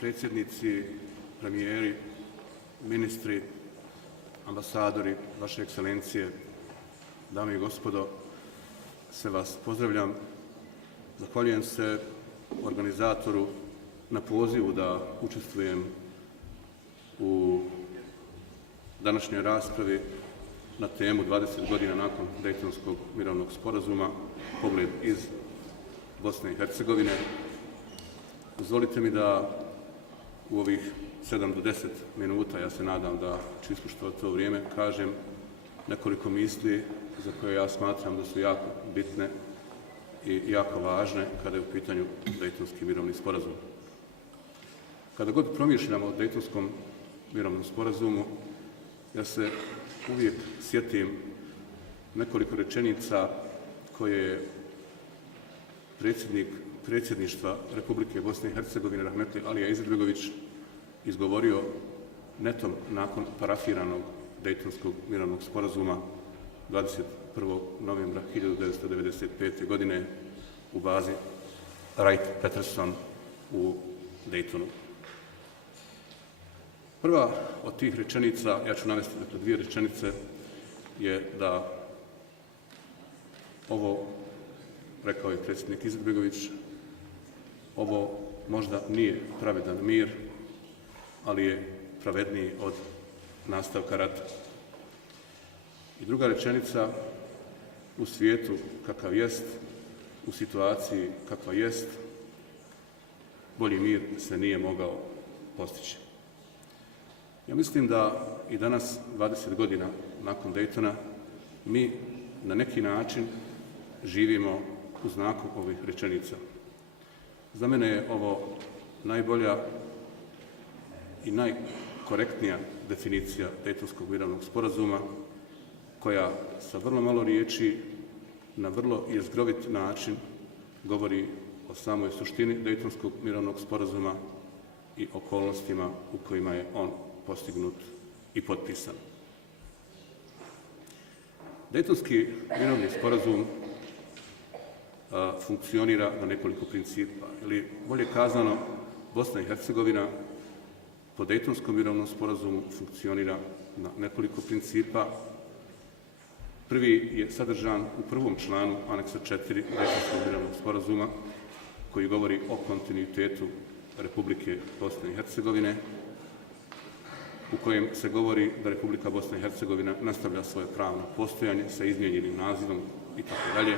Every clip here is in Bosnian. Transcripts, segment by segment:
predsjednici, premijeri, ministri, ambasadori, vaše ekscelencije, dame i gospodo, sve vas pozdravljam. Zahvaljujem se organizatoru na pozivu da učestvujem u današnjoj raspravi na temu 20 godina nakon Dejtonskog mirovnog sporazuma, pogled iz Bosne i Hercegovine. Dozvolite mi da u ovih 7 do 10 minuta, ja se nadam da ću ispoštovati to vrijeme, kažem nekoliko misli za koje ja smatram da su jako bitne i jako važne kada je u pitanju Dejtonski mirovni sporazum. Kada god promišljamo o Dejtonskom mirovnom sporazumu, ja se uvijek sjetim nekoliko rečenica koje je predsjedništva Republike Bosne i Hercegovine Rahmetli Alija Izetbegović izgovorio netom nakon parafiranog Dejtonskog mirovnog sporazuma 21. novembra 1995. godine u bazi Wright-Patterson u Dejtonu. Prva od tih rečenica, ja ću navesti dvije rečenice, je da ovo, rekao je predsjednik Izetbegović, ovo možda nije pravedan mir, ali je pravedniji od nastavka rata. I druga rečenica, u svijetu kakav jest, u situaciji kakva jest, bolji mir se nije mogao postići. Ja mislim da i danas, 20 godina nakon Dejtona, mi na neki način živimo u znaku ovih rečenica. Za mene je ovo najbolja i najkorektnija definicija Dejtonskog mirovnog sporazuma, koja sa vrlo malo riječi, na vrlo jezgrovit način govori o samoj suštini Dejtonskog mirovnog sporazuma i okolnostima u kojima je on postignut i potpisan. Dejtonski mirovni sporazum funkcionira na nekoliko principa, ili bolje kazano, Bosna i Hercegovina po Dejtonskom mirovnom sporazumu funkcionira na nekoliko principa. Prvi je sadržan u prvom članu aneksa 4 Dejtonskog mirovnog sporazuma, koji govori o kontinuitetu Republike Bosne i Hercegovine, u kojem se govori da Republika Bosna i Hercegovina nastavlja svoje pravno postojanje sa izmijenjenim nazivom itd.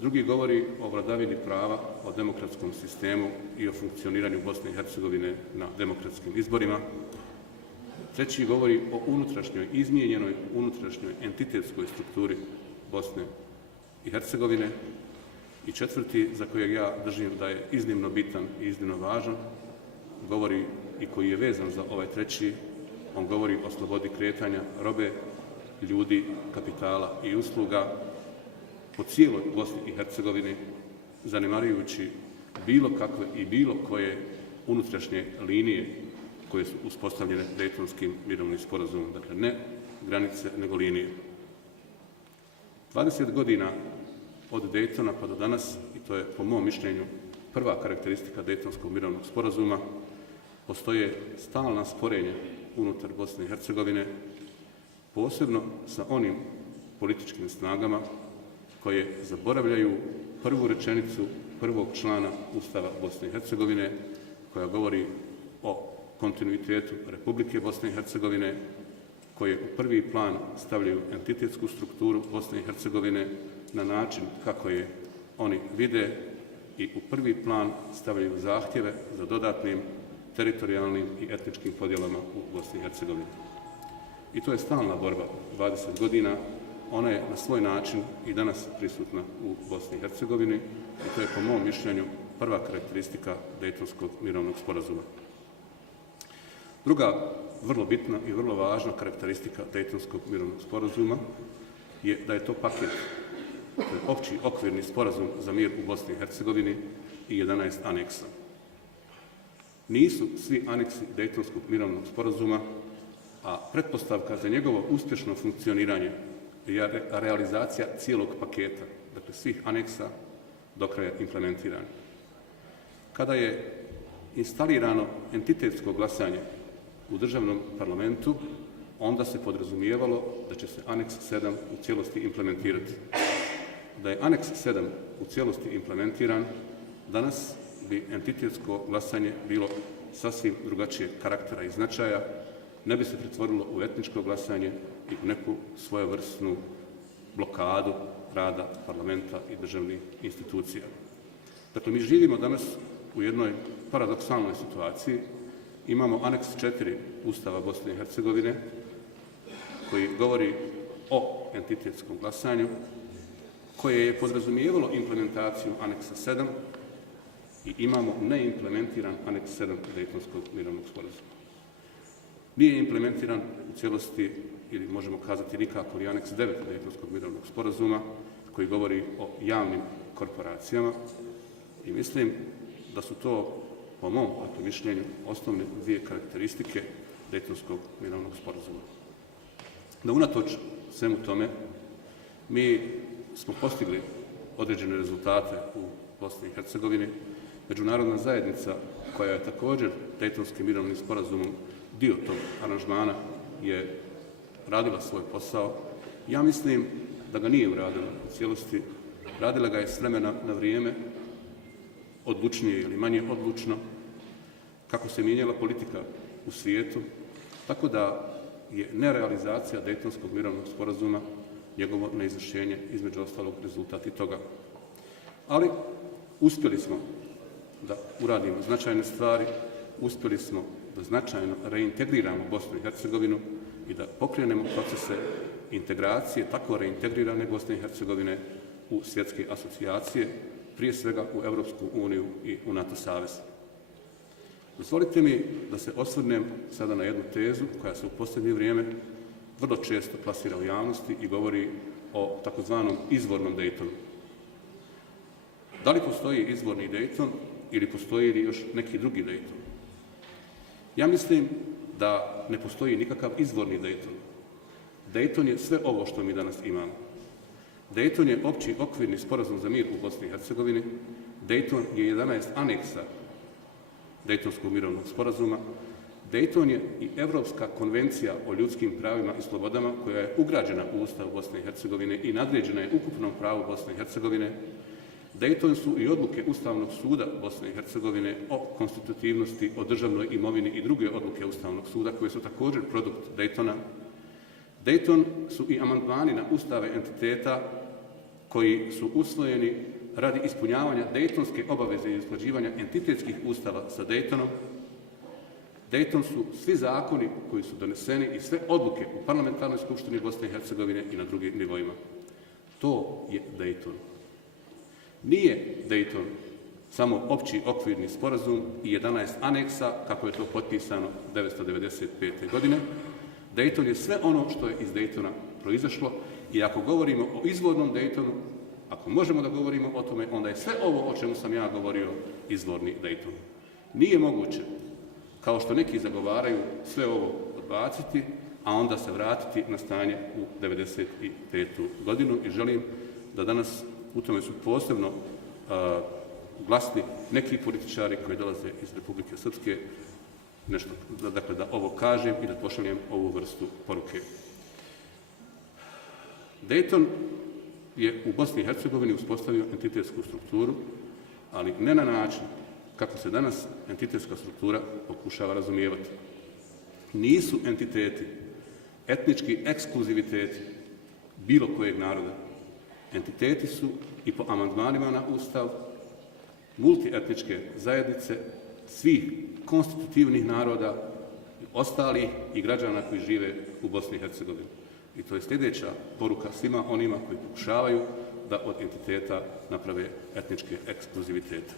Drugi govori o vladavini prava, o demokratskom sistemu i o funkcioniranju Bosne i Hercegovine na demokratskim izborima. Treći govori o izmijenjenoj unutrašnjoj entitetskoj strukturi Bosne i Hercegovine. I četvrti, za kojeg ja držim da je iznimno bitan i iznimno važan, govori i koji je vezan za ovaj treći, on govori o slobodi kretanja robe, ljudi, kapitala i usluga po cijeloj Bosni i Hercegovini, zanemarujući bilo kakve i bilo koje unutrašnje linije koje su uspostavljene Dejtonskim mirovnim sporazumom. Dakle, ne granice, nego linije. 20 godina od Dejtona pa do danas, i to je po mom mišljenju prva karakteristika Dejtonskog mirovnog sporazuma, postoje stalna sporenja unutar Bosne i Hercegovine, posebno sa onim političkim snagama koje zaboravljaju prvu rečenicu prvog člana Ustava Bosne i Hercegovine, koja govori o kontinuitetu Republike Bosne i Hercegovine, koje u prvi plan stavljaju entitetsku strukturu Bosne i Hercegovine na način kako je oni vide i u prvi plan stavljaju zahtjeve za dodatnim teritorijalnim i etničkim podjelama u Bosni i Hercegovini. I to je stalna borba 20 godina. Ona je na svoj način i danas prisutna u Bosni i Hercegovini i to je po mom mišljenju prva karakteristika Dejtonskog mirovnog sporazuma. Druga vrlo bitna i vrlo važna karakteristika Dejtonskog mirovnog sporazuma je da je to paket, to je opći okvirni sporazum za mir u Bosni i Hercegovini i 11 aneksa. Nisu svi aneksi Dejtonskog mirovnog sporazuma, a pretpostavka za njegovo uspješno funkcioniranje je realizacija cijelog paketa, dakle svih aneksa do kraja implementirani. Kada je instalirano entitetsko glasanje u državnom parlamentu, onda se podrazumijevalo da će se aneks 7 u cijelosti implementirati. Da je aneks 7 u cijelosti implementiran, danas bi entitetsko glasanje bilo sasvim drugačijeg karaktera i značaja, ne bi se pretvorilo u etničko glasanje i u neku svojevrsnu blokadu rada parlamenta i državnih institucija. Dakle, mi živimo danas u jednoj paradoksalnoj situaciji. Imamo aneks 4 Ustava Bosne i Hercegovine koji govori o entitetskom glasanju, koje je podrazumijevalo implementaciju aneksa 7 i imamo neimplementiran aneks 7 Dejtonskog mirovnog sporazuma. Nije implementiran u cijelosti, ili možemo kazati nikako, i aneks 9 Dejtonskog mirovnog sporazuma koji govori o javnim korporacijama i mislim da su to, po mom mišljenju, osnovne dvije karakteristike Dejtonskog mirovnog sporazuma. Da unatoč svemu tome, mi smo postigli određene rezultate u Bosni i Hercegovini. Međunarodna zajednica, koja je također Dejtonskim mirovnim sporazumom dio tog aranžmana, je radila svoj posao. Ja mislim da ga nije uradila u cijelosti. Radila ga je s vremena na vrijeme, odlučnije ili manje odlučno, kako se mijenjala politika u svijetu, tako da je nerealizacija Dejtonskog mirovnog sporazuma, njegovo neizvršenje, između ostalog, rezultat i toga. Ali uspjeli smo da uradimo značajne stvari, uspjeli smo da značajno reintegriramo Bosnu i Hercegovinu i da pokrenemo procese integracije tako reintegrirane Bosne i Hercegovine u svjetske asocijacije, prije svega u Europsku uniju i u NATO savez. Dozvolite mi da se osvrnem sada na jednu tezu koja se u posljednje vrijeme vrlo često plasira u javnosti i govori o takozvanom izvornom Dejtonu. Da li postoji izvorni Dejton ili postoji li još neki drugi Dejton? Ja mislim da ne postoji nikakav izvorni Dejton. Dejton je sve ovo što mi danas imamo. Dejton je opći okvirni sporazum za mir u Bosni i Hercegovini. Dejton je 11 aneksa Dejtonskog mirovnog sporazuma. Dejton je i Evropska konvencija o ljudskim pravima i slobodama, koja je ugrađena u Ustav Bosne i Hercegovine i nadređena je ukupnom pravu Bosne i Hercegovine. Dejton su i odluke Ustavnog suda Bosne i Hercegovine o konstitutivnosti, o državnoj imovini i druge odluke Ustavnog suda, koje su također produkt Dejtona. Dejton su i amandmani na ustave entiteta koji su usvojeni radi ispunjavanja dejtonske obaveze i usklađivanja entitetskih ustava sa Dejtonom. Dejton su svi zakoni koji su doneseni i sve odluke u Parlamentarnoj skupštini Bosne i Hercegovine i na drugim nivoima. To je Dejton. Nije Dejton samo opći okvirni sporazum i 11 aneksa, kako je to potpisano 1995. godine. Dejton je sve ono što je iz Dejtona proizašlo i ako govorimo o izvornom Dejtonu, ako možemo da govorimo o tome, onda je sve ovo o čemu sam ja govorio izvorni Dejton. Nije moguće, kao što neki zagovaraju, sve ovo odbaciti, a onda se vratiti na stanje u 1995. godinu i želim da danas u tome su posebno glasni neki političari koji dolaze iz Republike Srpske, nešto, dakle, da ovo kažem i da pošaljem ovu vrstu poruke. Dejton je u Bosni i Hercegovini uspostavio entitetsku strukturu, ali ne na način kako se danas entitetska struktura pokušava razumijevati. Nisu entiteti etnički ekskluziviteti bilo kojeg naroda. Entiteti su i po amandmanima na Ustav multietničke zajednice svih konstitutivnih naroda, ostalih i građana koji žive u Bosni i Hercegovini. I to je sljedeća poruka svima onima koji pokušavaju da od entiteta naprave etničke ekskluzivitete.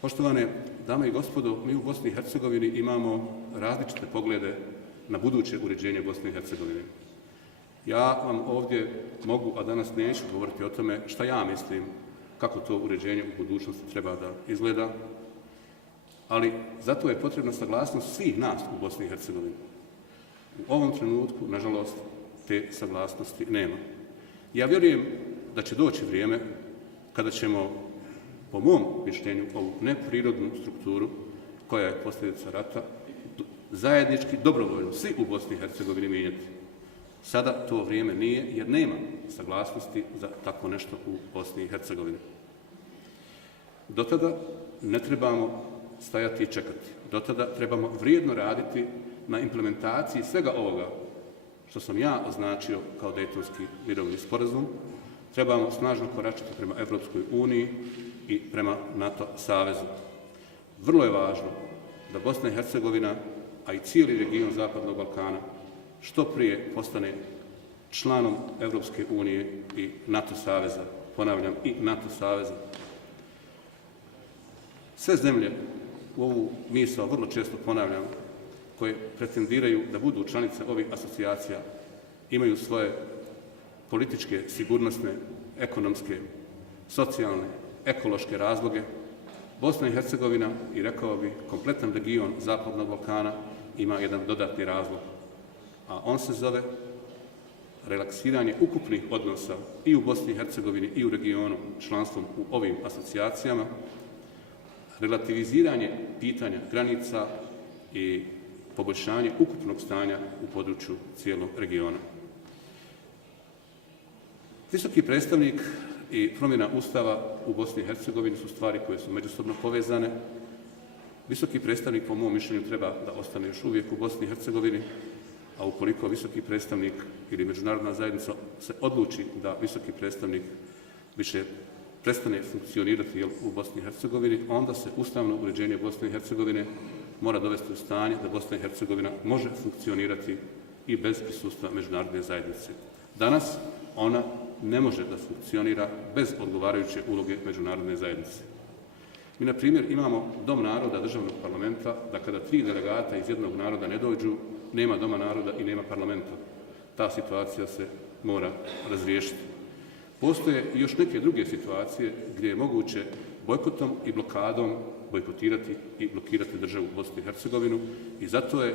Poštovane dame i gospodo, mi u Bosni i Hercegovini imamo različite poglede na buduće uređenje Bosne i Hercegovine. Ja vam ovdje mogu, a danas neću govoriti o tome šta ja mislim kako to uređenje u budućnosti treba da izgleda, ali zato je potrebna saglasnost svih nas u Bosni i Hercegovini. U ovom trenutku, nažalost, te saglasnosti nema. Ja vjerujem da će doći vrijeme kada ćemo po mom mišljenju, ovu neprirodnu strukturu koja je posljedica rata, zajednički, dobrovoljno, svi u Bosni i Hercegovini mijenjati. Sada to vrijeme nije, jer nema saglasnosti za tako nešto u Bosni i Hercegovini. Do tada ne trebamo stajati i čekati. Do tada trebamo vrijedno raditi na implementaciji svega ovoga što sam ja označio kao Dejtonski mirovni sporazum. Trebamo snažno koračati prema Evropskoj uniji i prema NATO savezu. Vrlo je važno da Bosna i Hercegovina, a i cijeli region Zapadnog Balkana, što prije postane članom Evropske unije i NATO saveza. Ponavljam, i NATO saveza. Sve zemlje, u ovu misao vrlo često ponavljam, koje pretendiraju da budu članice ovih asocijacija, imaju svoje političke, sigurnosne, ekonomske, socijalne, ekološke razloge. Bosna i Hercegovina, i rekao bi kompletan region Zapadnog Balkana, ima jedan dodatni razlog, a on se zove relaksiranje ukupnih odnosa i u Bosni i Hercegovini i u regionu članstvom u ovim asocijacijama, relativiziranje pitanja granica i poboljšanje ukupnog stanja u području cijelog regiona. Visoki predstavnik i promjena Ustava u Bosni i Hercegovini su stvari koje su međusobno povezane. Visoki predstavnik, po mom mišljenju, treba da ostane još uvijek u Bosni i Hercegovini, a ukoliko visoki predstavnik ili međunarodna zajednica se odluči da visoki predstavnik više prestane funkcionirati u Bosni i Hercegovini, onda se ustavno uređenje Bosne i Hercegovine mora dovesti u stanje da Bosna i Hercegovina može funkcionirati i bez prisustva međunarodne zajednice. Danas ona ne može da funkcionira bez odgovarajuće uloge međunarodne zajednice. Mi, na primjer, imamo Dom naroda državnog parlamenta, da kada 3 delegata iz jednog naroda ne dođu, nema Doma naroda i nema parlamenta. Ta situacija se mora razriješiti. Postoje i još neke druge situacije gdje je moguće bojkotom i blokadom bojkotirati i blokirati državu Bosnu i Hercegovinu i zato je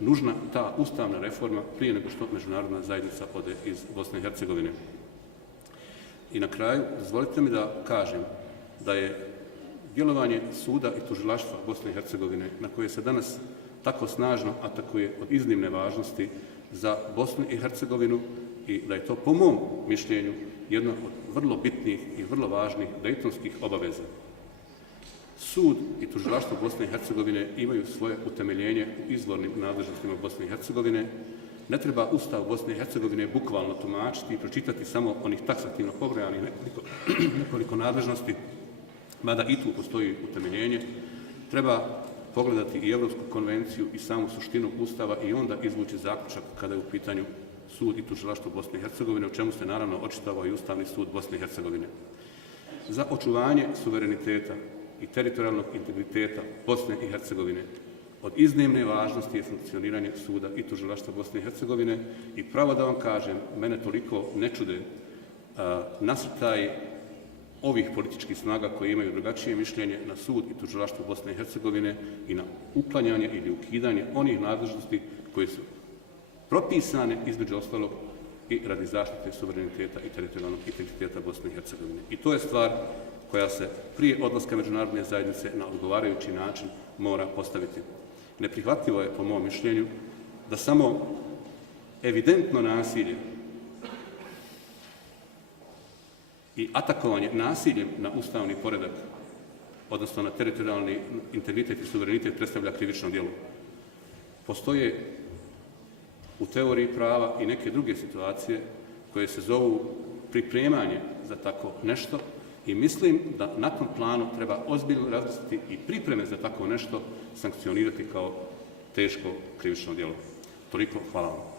nužna ta ustavna reforma prije nego što međunarodna zajednica ode iz Bosne i Hercegovine. I na kraju, dozvolite mi da kažem da je djelovanje suda i tužilaštva Bosne i Hercegovine, na koje se danas tako snažno atakuje, od iznimne važnosti za Bosnu i Hercegovinu i da je to, po mom mišljenju, jedna od vrlo bitnih i vrlo važnih dejtonskih obaveza. Sud i tužilaštvo Bosne i Hercegovine imaju svoje utemeljenje u izvornim nadležnostima Bosne i Hercegovine. Ne treba Ustav Bosne i Hercegovine bukvalno tumačiti i pročitati samo onih taksativno pobrojanih nekoliko nadležnosti, mada i tu postoji utemeljenje. Treba pogledati i Evropsku konvenciju i samu suštinu Ustava i onda izvući zaključak kada je u pitanju sud i tužilaštvo Bosne i Hercegovine, o čemu se naravno očitovao i Ustavni sud Bosne i Hercegovine. Za očuvanje suvereniteta i teritorijalnog integriteta Bosne i Hercegovine od iznimne važnosti je funkcioniranje suda i tužilaštva Bosne i Hercegovine i pravo da vam kažem, mene toliko ne čude nasrtaj ovih političkih snaga koji imaju drugačije mišljenje na sud i tužilaštvo Bosne i Hercegovine i na uklanjanje ili ukidanje onih nadležnosti koje su propisane između ostalog i radi zaštite suvereniteta i teritorijalnog integriteta Bosne i Hercegovine. I to je stvar koja se prije odlaska međunarodne zajednice na odgovarajući način mora postaviti. Neprihvatljivo je, po mom mišljenju, da samo evidentno nasilje i atakovanje nasiljem na ustavni poredak, odnosno na teritorijalni integritet i suverenitet, predstavlja krivično djelo. Postoje u teoriji prava i neke druge situacije koje se zovu pripremanje za tako nešto i mislim da na tom planu treba ozbiljno razmisliti i pripreme za tako nešto sankcionirati kao teško krivično djelo. Toliko, hvala vam.